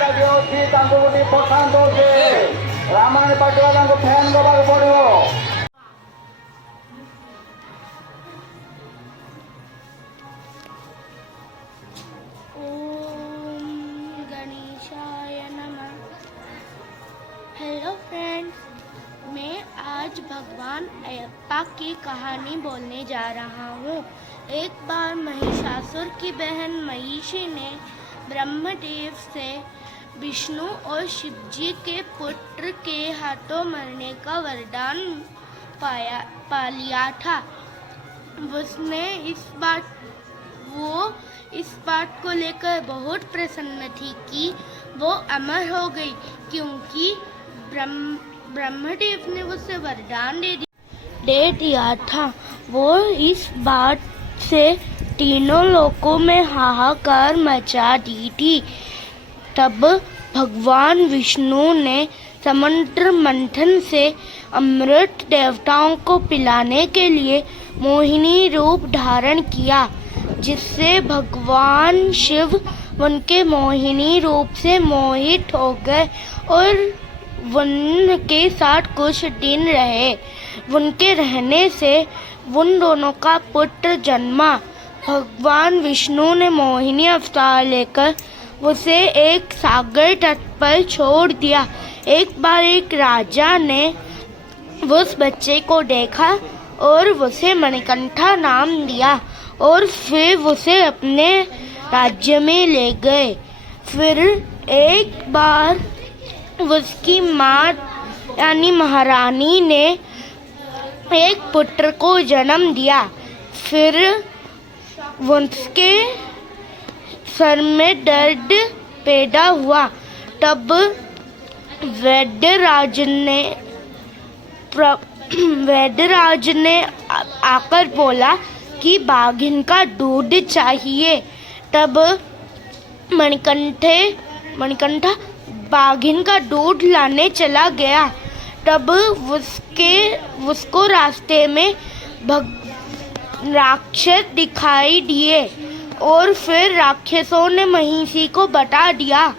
ଲାଗି ଅଛି ତାଙ୍କୁ ଗୋଟେ ପଠାନ୍ତୁ ଯେ ରାମାୟଣ ପାଠବାଲାଙ୍କୁ ଫ୍ୟାନ୍ ଦେବାକୁ ପଡ଼ିବ। हेलो फ्रेंड्स, मैं आज भगवान अयप्पा की कहानी बोलने जा रहा हूँ। एक बार महिषासुर की बहन महिषी ने ब्रह्मदेव से विष्णु और शिवजी के पुत्र के हाथों मरने का वरदान पा लिया था। उसने इस बात को लेकर बहुत प्रसन्न थी कि वो अमर हो गई, क्योंकि ब्रह्मदेव ने उसे वरदान दे दिया था। वो इस बात से तीनों लोकों में हाहाकार मचा दी थी। तब भगवान विष्णु ने समुद्र मंथन से अमृत देवताओं को पिलाने के लिए मोहिनी रूप धारण किया, जिससे भगवान शिव उनके मोहिनी रूप से मोहित हो गए और उनके साथ कुछ दिन रहे। उनके रहने से उन दोनों का पुत्र जन्मा। भगवान विष्णु ने मोहिनी अवतार लेकर उसे एक सागर तट पर छोड़ दिया। एक बार एक राजा ने उस बच्चे को देखा और उसे मणिकंठा नाम दिया और फिर उसे अपने राज्य में ले गए। फिर एक बार उसकी माँ यानी महारानी ने एक पुत्र को जन्म दिया। फिर उसके सर में दर्द पैदा हुआ। तब वैद्यराज ने आकर बोला कि बाघिन का दूध चाहिए। तब मणिकंठा बाघिन का दूध लाने चला गया। तब उसको रास्ते में राक्षस दिखाई दिए और फिर राक्षसों ने महिषी को बता दिया।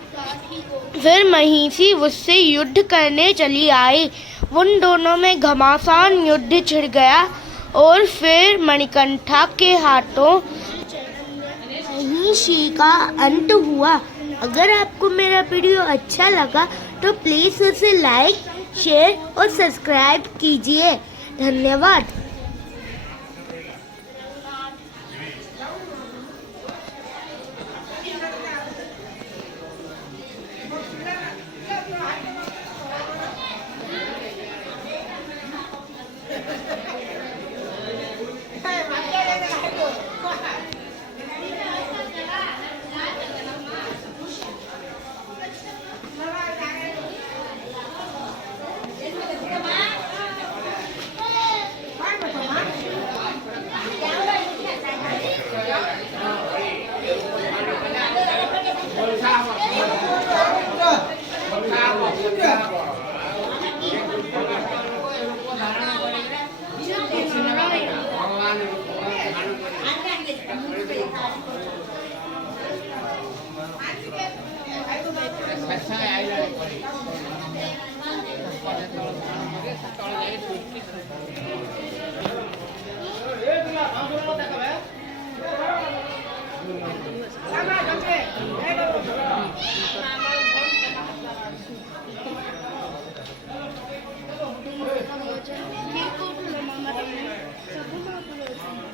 फिर महिषी उससे युद्ध करने चली आई। उन दोनों में घमासान युद्ध छिड़ गया और फिर मणिकंठा के हाथों महिषी का अंत हुआ। अगर आपको मेरा वीडियो अच्छा लगा तो प्लीज़ उसे लाइक, शेयर और सब्सक्राइब कीजिए। धन्यवाद।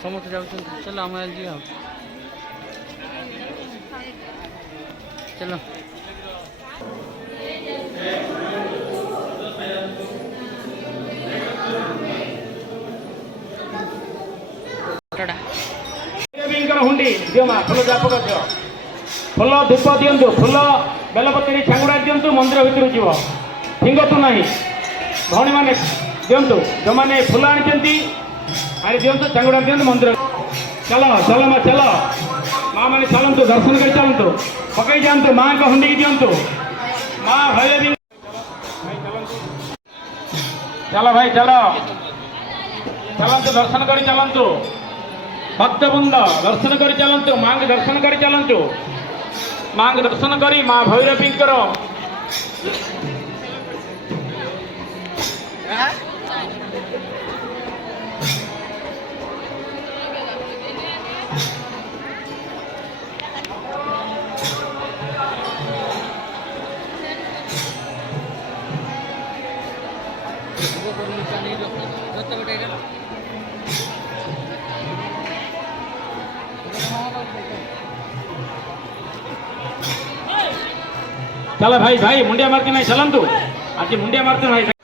ସମସ୍ତେ ଯାଉଛନ୍ତି, ଚାଲ ଆମେ ଯିବା। ଚାଲ हुंडी दियो माँ फूल जाप कर दियो, फूल धूप दिंतु, फूल बेलपत्री छांगुड़ा दिंतु, मंदिर भितर जीव फिंगतु ना भौणी मैंने दिंतु, जो मैंने फूल आनी दिंतु, छांगुड़ा दिंतु मंदिर। चलो चलो माँ चलो, माँ मैंने चलतु, दर्शन कर चलतु, पकई जातु, माँ को हुंडी दिंतु, माँ भाई चलो भाई चलो चलतु, दर्शन कर चलतु, भक्तवृंद दर्शन कर चलतु, माँ के दर्शन कर चलतु, माँ के दर्शन करी माँ भैरवी चला भाई भाई मुंडिया मारते नहीं चलन तू आज मुंडिया मारते भाई